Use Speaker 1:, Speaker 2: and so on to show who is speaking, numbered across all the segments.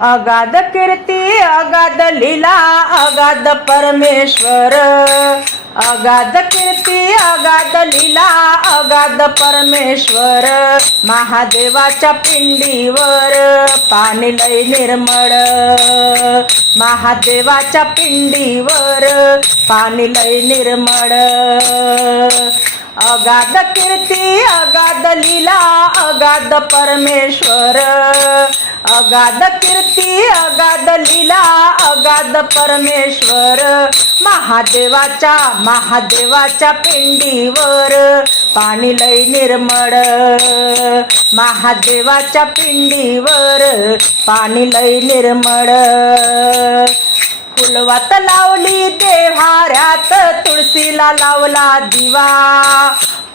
Speaker 1: अगाध कीर्ती अगाध लीला अगाध परमेश्वर. अगाध कीर्ती अगाध लीला अगाध परमेश्वर. महादेवाच्या पिंडीवर पाणी लय निर्मळ. महादेवाच्या पिंडीवर पाणी लय निर्मळ. अगाध कीर्ती अगाध लीला अगाध परमेश्वर. अगाध कीर्ती अगाध लीला अगाध परमेश्वर. महादेवाच्या महादेवाच्या पिंडीवर पाणी लय निर्मळ. महादेवाच्या पिंडीवर पाणी लय निर्मळ. फुलवात लावली देव्हाऱ्यात तुळशीला लावला दिवा.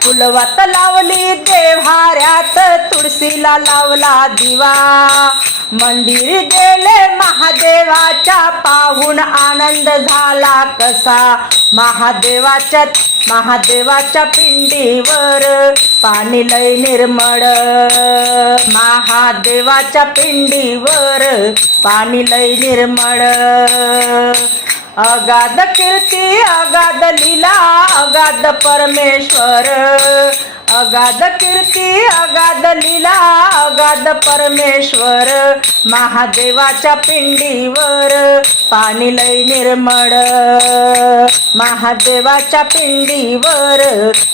Speaker 1: फुलवत लावली देव्हाऱ्यात तुळशीला लावला दिवा. मंदिर गेले महादेवाच्या पाहून आनंद झाला कसा. महादेवाच्या महादेवाच्या पिंडीवर पाणी लय निर्मळ. महादेवाच्या पिंडीवर पाणी लय निर्मळ. अगाध कीर्ती अग अगाध परमेश्वर अगाध कीर्ती अगाध लीला अगाध परमेश्वर महादेवाच्या पिंडीवर पाणी लय निर्मळ महादेवाच्या पिंडीवर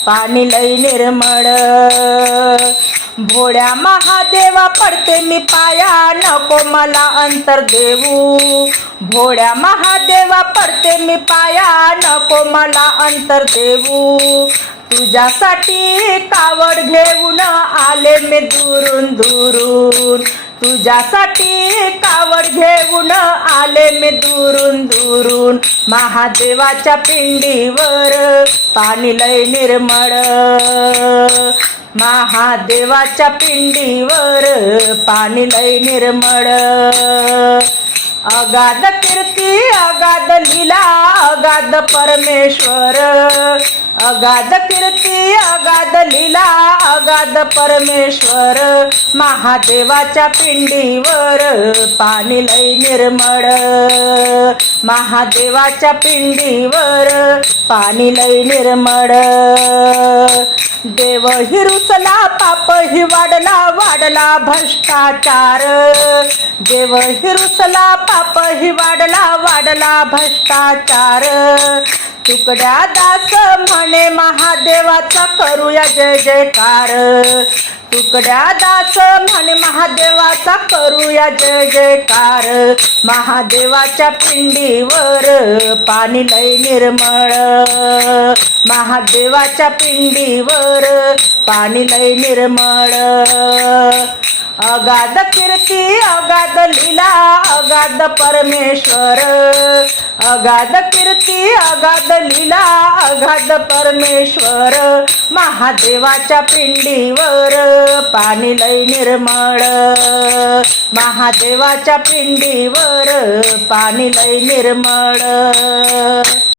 Speaker 1: पाणी लय निर्मळ. भोड्या महादेवा पडते मी पाया नको मला अंतर देऊ. भोड्या महादेवा पडते मी पाया नको मला अंतर देऊ. तुझ्यासाठी कावड घेऊन आले मी दुरून दुरून. तुझ्यासाठी कावड घेऊन मी दुरून दुरून महादेवाच्या पिंडीवर. पाणी लय निर्मळ. महादेवाच्या पिंडीवर पाणी लय निर्मळ. अगाध कीर्ती अगाध लीला अगाध परमेश्वर. अगाध कीर्ती अगाध लीला अगाध परमेश्वर. महादेवाच्या पिंडीवर पाणी लय निर्मळ. महादेवाच्या पिंडीवर पाणी लय निर्मळ. देव हिरुसला पाप हि वाढला वाढला भ्रष्टाचार. देव हिरुसला पाप हि वाढला वाढला भ्रष्टाचार. तुकड्या दास म्हणे महादेवाचा करूया जय जयकार. तुकड्या दास म्हणे महादेवाचा करूया जय जयकार. महादेवाच्या पिंडीवर पाणी लय निर्मळ. महादेवाच्या पिंडीवर पाणी लय निर्मळ. अगाध कीर्ती अगाध लीला अगाध परमेश्वर. अगाध कीर्ती अगाध लीला अगाध परमेश्वर. महादेवाच्या पिंडीवर पाणी लय निर्मळ. महादेवाच्या पिंडीवर पाणी लय निर्मळ.